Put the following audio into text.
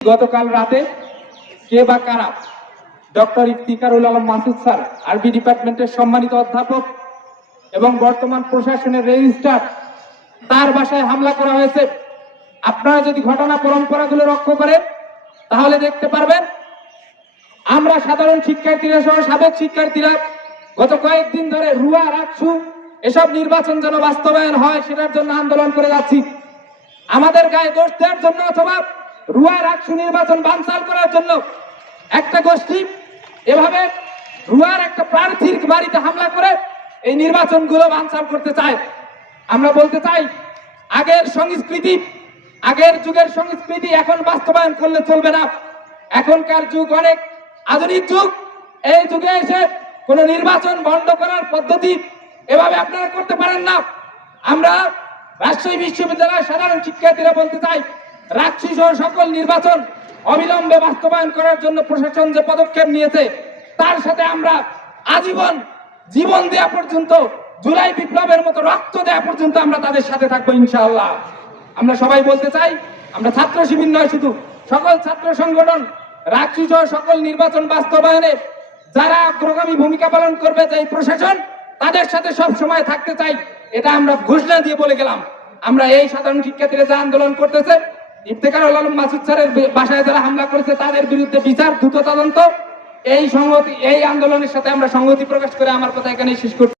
গতকাল রাতে কে বা কারা ডক্টর ইফতিকারুল আলম মাসুদ স্যার, আরবি ডিপার্টমেন্টের সম্মানিত অধ্যাপক এবং বর্তমান প্রশাসনের রেজিস্ট্রার, তার বাসায় হামলা করা হয়েছে। আপনারা যদি ঘটনা পরম্পরাগুলো লক্ষ্য করেন, তাহলে দেখতে পারবেন, আমরা সাধারণ শিক্ষার্থীরা সহ সাবেক শিক্ষার্থীরা গত কয়েকদিন ধরে রুয়া রাখছু এসব নির্বাচন যেন বাস্তবায়ন হয়, সেটার জন্য আন্দোলন করে যাচ্ছি। আমাদের গায়ে দোষ দেওয়ার জন্য অথবা রুয়া রাখছু নির্বাচন বানচাল করার জন্য একটা গোষ্ঠী এভাবে রুয়ার একটা প্রার্থীর বাড়িতে হামলা করে এই নির্বাচনগুলো বানচাল করতে চায়। আমরা বলতে চাই, আগের সংস্কৃতি, আগের যুগের সংস্কৃতি এখন বাস্তবায়ন করলে চলবে না। এখনকার যুগ অনেক আধুনিক যুগ। এই যুগে এসে কোন নির্বাচন বন্ধ করার পদ্ধতি এভাবে আপনারা করতে পারেন না। আমরা রাজশাহী বিশ্ববিদ্যালয়ের সাধারণ শিক্ষার্থীরা বলতে চাই রাজশাহী সহ সকল নির্বাচন অবিলম্বে বাস্তবায়ন করার জন্য প্রশাসন যে পদক্ষেপ নিয়েছে, তার সাথে আমরা আজীবন জীবন দেওয়া পর্যন্ত, জুলাই বিপ্লবের মতো রক্ত দেওয়া পর্যন্ত আমরা তাদের সাথে থাকব ইনশাআল্লাহ। আমরা সবাই বলতে চাই, আমরা ছাত্র শিবির নয় শুধু, সকল ছাত্র সংগঠন রাজশাহী সহ সকল নির্বাচন বাস্তবায়নে যারা অগ্রগামী ভূমিকা পালন করবে যে প্রশাসন, তাদের সাথে সব সময় থাকতে চাই, এটা আমরা ঘোষণা দিয়ে বলে গেলাম। আমরা এই সাধারণ শিক্ষার্থীরা যে আন্দোলন করতেছে ইফতেকার আলম মাসুদ স্যারের বাসায় যারা হামলা করেছে, তাদের বিরুদ্ধে বিচার, দ্রুত তদন্ত। এই সংহতি, এই আন্দোলনের সাথে আমরা সংহতি প্রকাশ করে আমার কথা এখানে শেষ করছি।